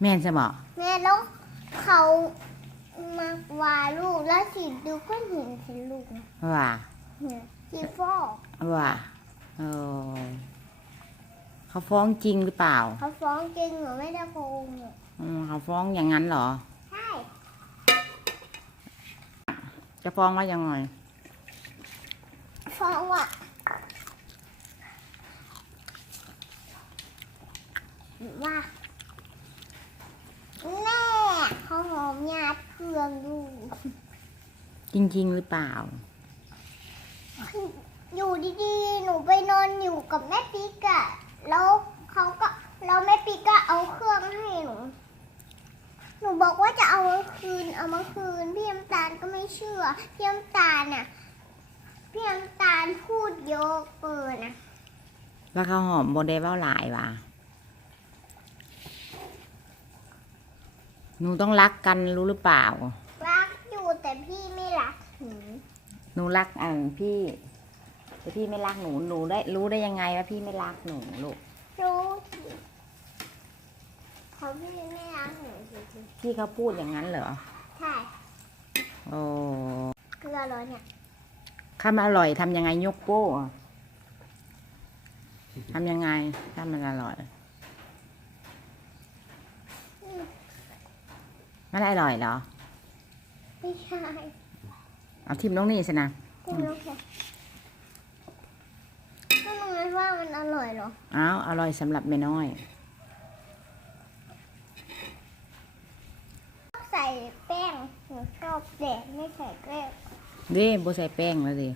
แม่นใช่บ่แม่แล้วเขามาวาดลูกแล้วสิดูก็เห็นเป็นลูกนะว่าเนี่ยสีฟอกว่าเออเขาฟ้องจริงหรือเปล่า เขาฟ้องจริงเหรอไม่ได้โกงเหรออืมเขาฟ้องอย่างนั้นเหรอ ใช่ จะฟ้องว่ายังไงฟ้องว่าว่าแม่เขาหอมยาเพื่อนลูกจริง ๆ หรือเปล่า อยู่ดีๆ หนูไปนอนอยู่กับแม่ปิ๊กอะแล้วเขาก็แล้วแม่ปิ๊กก็เอาเครื่องให้หนู หนูบอกว่าจะเอามาคืน เอามาคืน พี่น้ำตาลก็ไม่เชื่อ พี่น้ำตาลน่ะ พี่น้ำตาลพูดเยอะเกินนะ ว่าเขาหอมโบเดเว้าหลายว่ะ หนูต้องรักกันรู้หรือเปล่า รักอยู่แต่พี่ไม่รักหนูหนูรักอันพี่แต่พี่ไม่รักหนูหนูได้รู้ได้ยังไงว่าพี่ไม่รักหนูลูกรู้สิเขาพี่ไม่รักหนูจริงพี่เขาพูดอย่างนั้นเหรอๆใช่โอ้เกลือร้อนเนี่ยข้ามันอร่อยทำยังไงยกโป้อะทำยังไงถ้ามันอร่อย มันอร่อยเหรอ ไม่ใช่เอาทิมน้องนี่สินะไม่รู้แค่ก็น้อยว่ามันอร่อยเหรออ้าวอร่อยสำหรับแม่น้อย ใส่แป้งหนูชอบแดดไม่ใส่แป้งเด้โบใส่แป้งแล้วดิ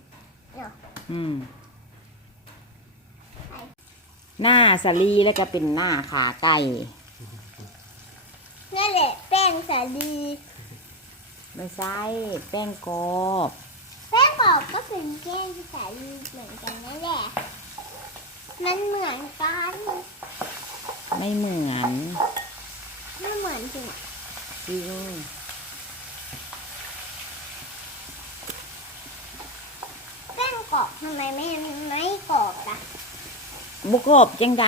เนาะอืมใส่หน้าสาลีแล้วก็เป็นหน้าขาไก่ นั่นแหละแป้ งสาลีไม่ใช่แป้งกรอบแป้งกรอบก็เป็นแป้งสาลีเหมือนกันนั่นแหละ มันเหมือนกันไม่เหมือนไม่เหมือนจริงจริงแป้งกรอบทำไมไม่ไม่กรอบล่ะบุกรอบจังได